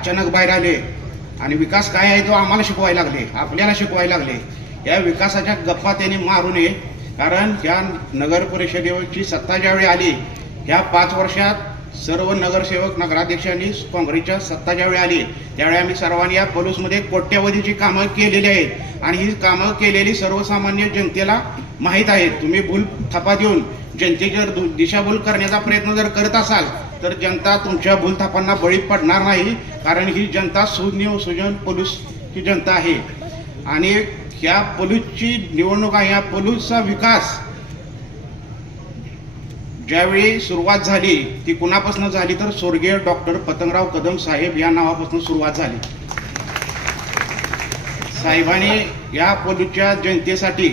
अचानक बाहेर आले. आणि विकास काय आहे तो आम्हाला शिकवायला लागले. आपल्याला शिकवायला लागले. या विकासाच्या गप्पा त्यांनी मारू नये. कारण ह्या नगर परिषदेची सत्ता ज्यावेळी आली ह्या पाच वर्षात सर्व नगरसेवक नगराध्यक्षांनी काँग्रेसच्या सत्ता ज्यावेळी आली त्यावेळी आम्ही सर्वांनी या पलूसमध्ये कोट्यवधीची कामं केलेली आहेत. आणि ही कामं केलेली सर्वसामान्य जनतेला माहीत आहेत. तुम्ही भूल थपा देऊन जनतेची जर दु- दिशाभूल करण्याचा प्रयत्न जर करत असाल तर जनता तुमच्या भूलथापांना बळी पडणार नाही कारण ही जनता सुज्ञ सुजन पोलीस ही जनता आहे. आणि ह्या पोलीसची निवडणूक आहे या पलूसचा विकास ज्यावेळी सुरुवात झाली ती कुणापासून झाली तर स्वर्गीय डॉक्टर पतंगराव कदम साहेब या नावापासून सुरुवात झाली. साहेबांनी या पोलीसच्या जनतेसाठी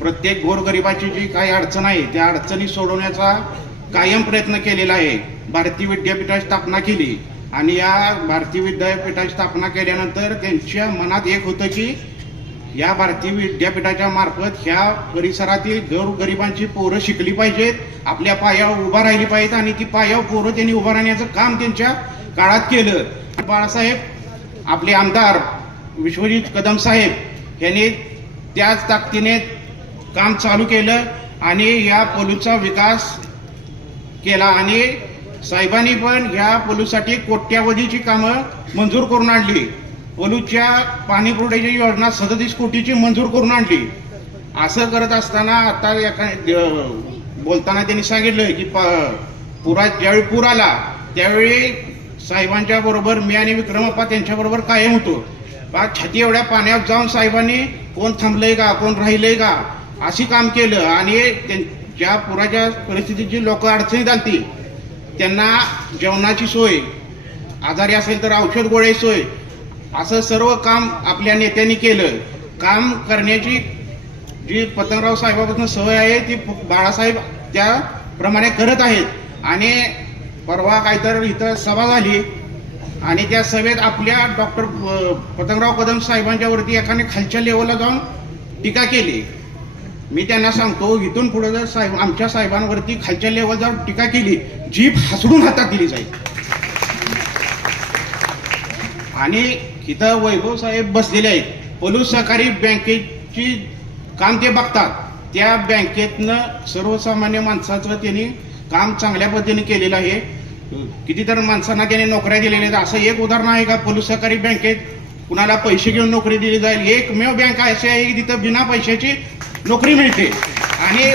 प्रत्येक गोरगरिबाची जी काही अडचण आहे त्या अडचणी सोडवण्याचा कायम प्रयत्न केलेला आहे. भारतीय विद्यापीठाची स्थापना केली. आणि या भारतीय विद्यापीठाची स्थापना केल्यानंतर त्यांच्या मनात एक होतं की या भारतीय विद्यापीठाच्या मार्फत ह्या परिसरातील गोरगरिबांची पोरं शिकली पाहिजेत आपल्या पायावर उभा राहिली पाहिजेत आणि ती पायावर पोरं त्यांनी उभा राहण्याचं काम त्यांच्या काळात केलं. बाळासाहेब आपले आमदार विश्वजित कदम साहेब यांनी त्याच ताकदीने काम चालू केलं आणि या पोलूचा विकास केला आणि साहेबांनी पण ह्या पोलूसाठी कोट्यावधीची कामं मंजूर करून आणली. पोलूच्या पाणी पुरवठ्याची योजना सदतीस कोटीची मंजूर करून आणली. असं करत असताना आता एका बोलताना त्यांनी सांगितलं की प- पुरात ज्यावेळी पूर आला त्यावेळी साहेबांच्या बरोबर मी आणि विक्रमप्पा त्यांच्याबरोबर कायम होतो. बा छाती एवढ्या पाण्यात जाऊन साहेबांनी कोण थांबलंय का कोण राहिलंय का अशी काम केलं आणि त्यां- ज्या पुराच्या परिस्थितीत जी लोक अडचणीत आलती त्यांना जेवणाची सोय आजारी असेल तर औषध गोळ्याची सोय असं सर्व काम आपल्या नेत्यांनी केलं. काम करण्याची जी पतंगराव साहेबापासून सवय आहे ती बाळासाहेब त्याप्रमाणे करत आहेत. आणि परवा काहीतरी इथं सभा झाली आणि त्या सभेत आपल्या डॉक्टर पतंगराव कदम साहेबांच्यावरती एकाने खालच्या लेवलला जाऊन टीका केली. मी त्यांना सांगतो इथून पुढे जर साहेब आमच्या साहेबांवरती खालच्या लेवल जाऊन टीका केली जीप हसडून हातात दिली जाईल. आणि इथं वैभव साहेब बसलेले आहेत. पलू सहकारी बँकेची काम ते बघतात. त्या बँकेतनं सर्वसामान्य माणसाचं त्यांनी काम चांगल्या पद्धतीने केलेलं आहे. कितीतर माणसांना त्यांनी नोकऱ्या दिलेल्या आहेत. असं एक उदाहरण आहे का? पलू सहकारी बँकेत कुणाला पैसे घेऊन नोकरी दिली जाईल? एकमेव बँक अशी आहे की तिथं बिना पैशाची नोकरी मिळते. आणि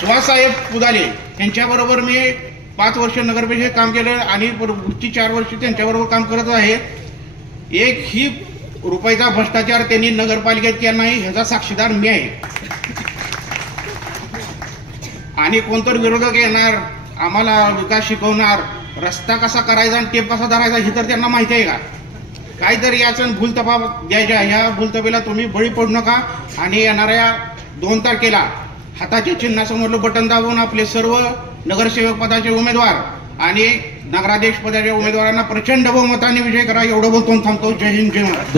सुहाससाहेब पुदाले यांच्याबरोबर मी पाच वर्ष नगरपरिषदेत काम केलं आणि पुढची चार वर्ष त्यांच्याबरोबर काम करत आहे. एक ही रुपयाचा भ्रष्टाचार त्यांनी नगरपालिकेत केला नाही ह्याचा साक्षीदार मी आहे. आणि कोणतरी विरोधक येणार आम्हाला विकास शिकवणार रस्ता कसा करायचा आणि टेप कसा धरायचा हे तर त्यांना माहिती आहे का? काहीतरी याचं भूलतफा द्यायच्या ह्या भूलतफेला तुम्ही बळी पडू नका. आणि येणाऱ्या दोन तारखेला हाताच्या चिन्हासमोरलं बटन दाबून आपले सर्व नगरसेवक पदाचे उमेदवार आणि नगराध्यक्ष पदाच्या उमेदवारांना प्रचंड बहुमताने विजय करा एवढं बोलतो थांबतो. जय हिंद जय धन्यवाद.